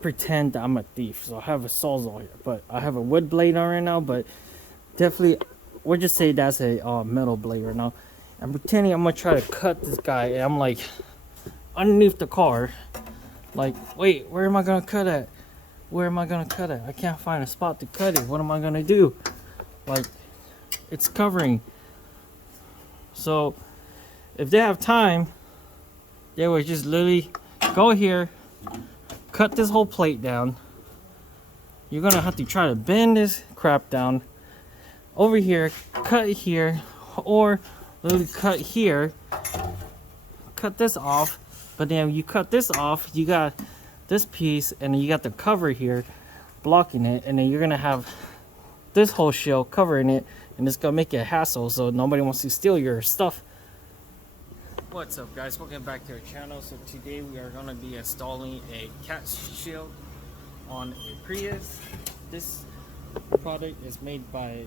pretend I'm a thief, so I have a sawzall here, but I have a wood blade on right now. But definitely, we'll just say that's a metal blade right now. I'm pretending I'm gonna try to cut this guy, and I'm like underneath the car. Like, wait, where am I gonna cut at? Where am I gonna cut at? I can't find a spot to cut it. What am I gonna do? Like, it's covering. So, if they have time, they would just literally go here, cut this whole plate down. You're gonna have to try to bend this crap down over here, cut here, or literally cut here, cut this off. But then you cut this off, you got this piece, and then you got the cover here blocking it, and then you're gonna have this whole shell covering it, and it's gonna make it a hassle, so nobody wants to steal your stuff. What's up, guys? Welcome back to our channel. So today we are gonna be installing a cat shield on a Prius. This product is made by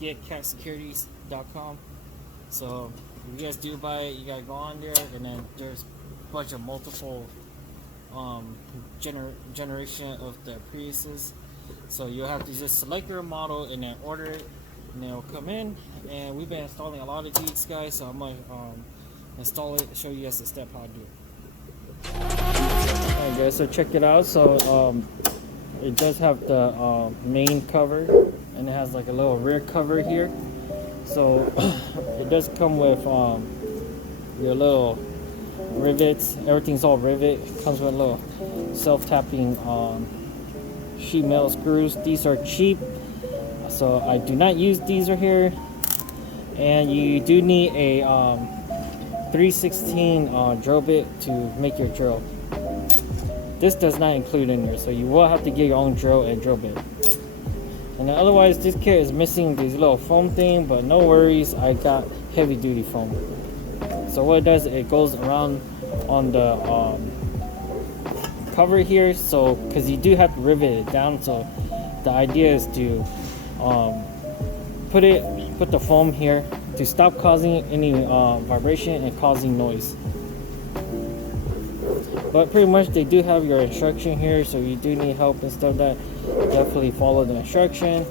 getcatsecurities.com. So if you guys do buy it, you gotta go on there, and then there's a bunch of multiple generation of the Priuses. So you'll have to just select your model and then order it, and they'll come in. And we've been installing a lot of these guys, so I'm gonna install it, show you guys the step how to do it. Alright guys, so check it out. So it does have the main cover, and it has like a little rear cover here. So it does come with your little rivets. Everything's all rivet. It comes with a little self-tapping sheet metal screws. These are cheap, so I do not use these right here. And you do need a 3/16 drill bit to make your drill. This does not include in here, so you will have to get your own drill and drill bit. And then otherwise, this kit is missing these little foam thing, but no worries, I got heavy duty foam. So what it does, it goes around on the cover here, so because you do have to rivet it down. So the idea is to put the foam here to stop causing any vibration and causing noise. But pretty much they do have your instruction here, so you do need help and stuff, that definitely follow the instruction.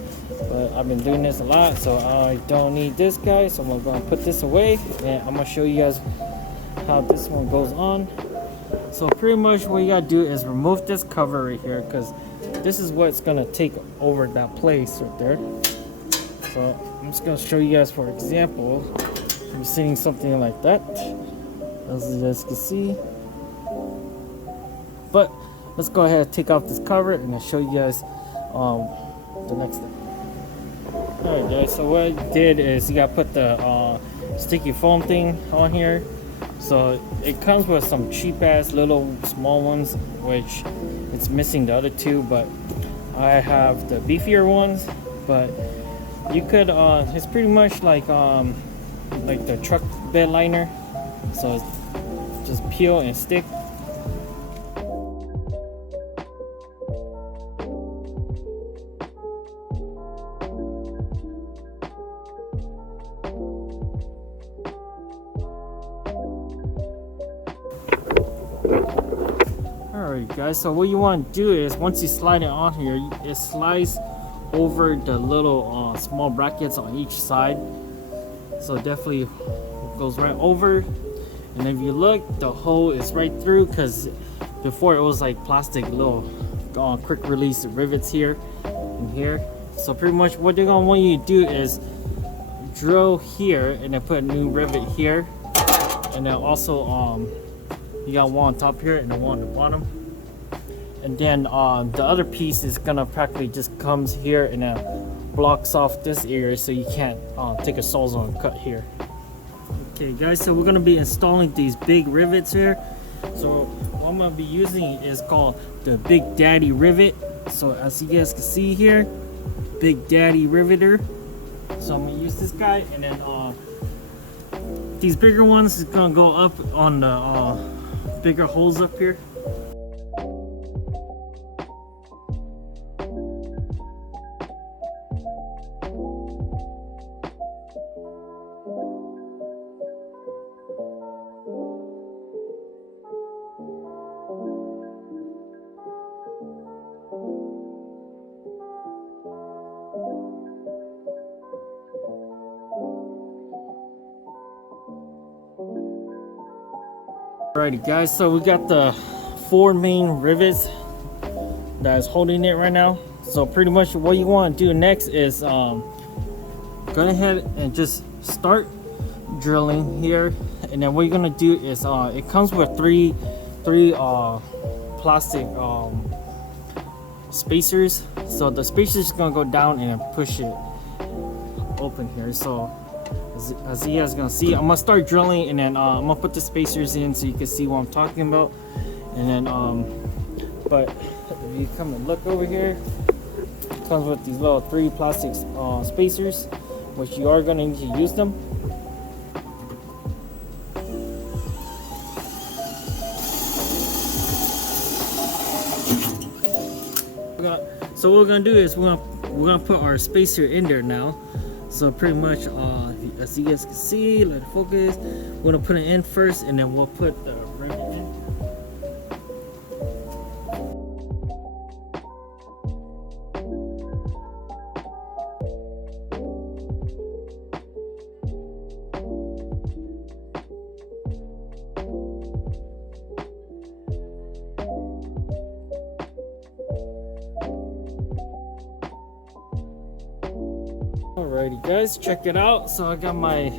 But I've been doing this a lot, so I don't need this guy, so I'm gonna put this away, and I'm gonna show you guys how this one goes on. So pretty much what you gotta do is remove this cover right here, because this is what's gonna take over that place right there. So I'm just gonna show you guys, for example, I'm seeing something like that, as you guys can see. But let's go ahead and take off this cover, and I'll show you guys the next step. Alright guys, so what I did is you gotta put the sticky foam thing on here. So it comes with some cheap ass little small ones, which it's missing the other two, but I have the beefier ones. But you could it's pretty much like the truck bed liner, so it's just peel and stick. Alright guys, so what you want to do is, once you slide it on here, it slides over the little small brackets on each side. So it definitely goes right over. And if you look, the hole is right through, because before it was like plastic little quick release rivets here and here. So pretty much what they're gonna want you to do is drill here, and then put a new rivet here, and then also you got one on top here and then one on the bottom. And then the other piece is gonna practically just comes here and then blocks off this area, so you can't take a sawzall and cut here. Okay guys, so we're gonna be installing these big rivets here. So what I'm gonna be using is called the Big Daddy rivet. So as you guys can see here, Big Daddy riveter. So I'm gonna use this guy, and then these bigger ones is gonna go up on the bigger holes up here. Alrighty guys, so we got the 4 main rivets that is holding it right now. So pretty much what you want to do next is go ahead and just start drilling here, and then what you're gonna do is it comes with three plastic spacers. So the spacers is gonna go down and push it open here. So as you guys gonna see, I'm gonna start drilling, and then I'm gonna put the spacers in so you can see what I'm talking about. And then but if you come and look over here, it comes with these little 3 plastic spacers, which you are gonna need to use them. So what we're gonna do is we're gonna put our spacer in there now. So pretty much as you guys can see, let it focus. We're gonna put it in first, and then we'll put the rivet in. Alrighty guys, check it out. So I got my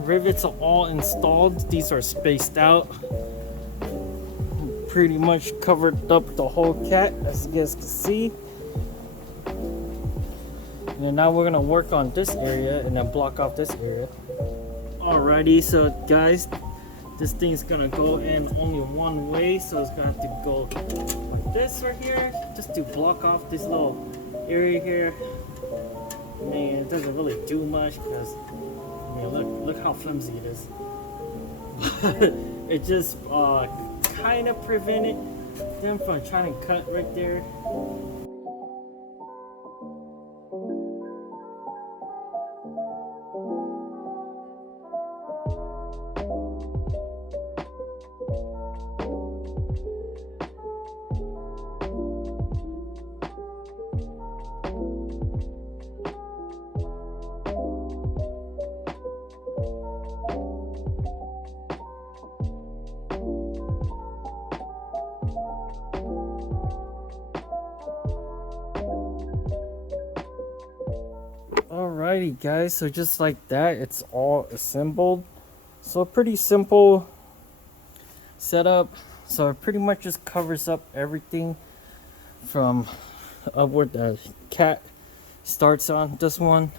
rivets all installed. These are spaced out, pretty much covered up the whole cat, as you guys can see. And then now we're gonna work on this area and then block off this area. Alrighty, so guys, this thing's gonna go in only one way, so it's gonna have to go like this right here, just to block off this little area here. Man, it doesn't really do much because, I mean, look how flimsy it is. It just kind of prevented them from trying to cut right there. Alrighty guys, so just like that, it's all assembled. So pretty simple setup. So it pretty much just covers up everything from up where the cat starts on this one.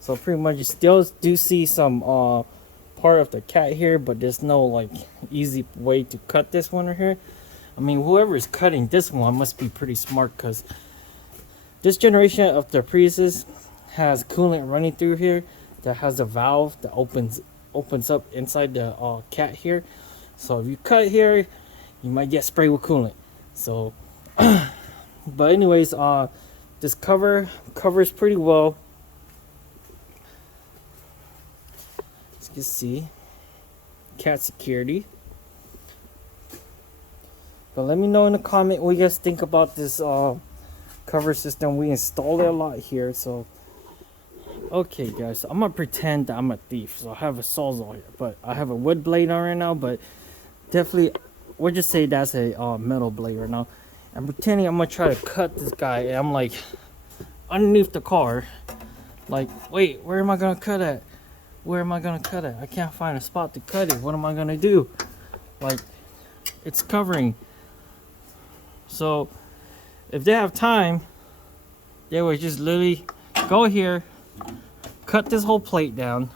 So pretty much you still do see some part of the cat here, but there's no like easy way to cut this one right here. I mean, whoever is cutting this one must be pretty smart, because this generation of the Priuses has coolant running through here that has a valve that opens up inside the cat here. So if you cut here, you might get sprayed with coolant. So but anyways, this covers pretty well, as you can see, cat security. But let me know in the comment what you guys think about this cover system. We installed it a lot here. So okay guys, so I'm gonna pretend that I'm a thief. So I have a sawzall here, but I have a wood blade on right now, but definitely we'll just say that's a metal blade right now. I'm pretending I'm gonna try to cut this guy, and I'm like underneath the car, like, wait, where am I gonna cut at? Where am I gonna cut at? I can't find a spot to cut it. What am I gonna do? Like, it's covering. So if they have time, they would just literally go here, cut this whole plate down.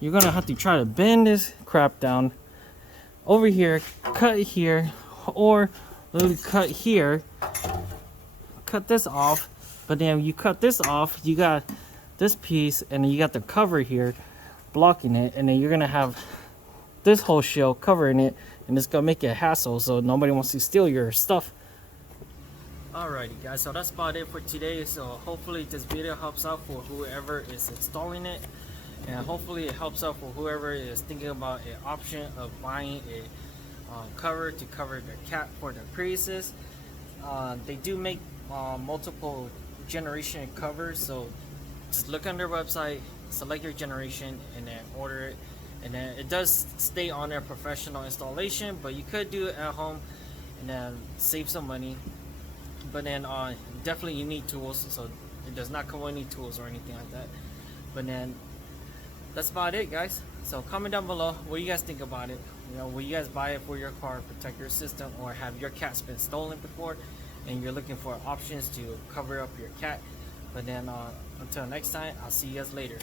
You're gonna have to try to bend this crap down over here, cut here, or literally cut here, cut this off. But then you cut this off, you got this piece, and then you got the cover here blocking it, and then you're gonna have this whole shell covering it, and it's gonna make it a hassle, so nobody wants to steal your stuff. Alrighty guys, so that's about it for today. So hopefully this video helps out for whoever is installing it, and hopefully it helps out for whoever is thinking about an option of buying a cover to cover the cat for the Priuses. They do make multiple generation covers, so just look on their website, select your generation, and then order it. And then it does stay on there professional installation, but you could do it at home and then save some money. But then definitely you need tools, so it does not come with any tools or anything like that. But then that's about it, guys. So comment down below what you guys think about it. You know, will you guys buy it for your car, protect your system, or have your cat's been stolen before and you're looking for options to cover up your cat? But then until next time, I'll see you guys later.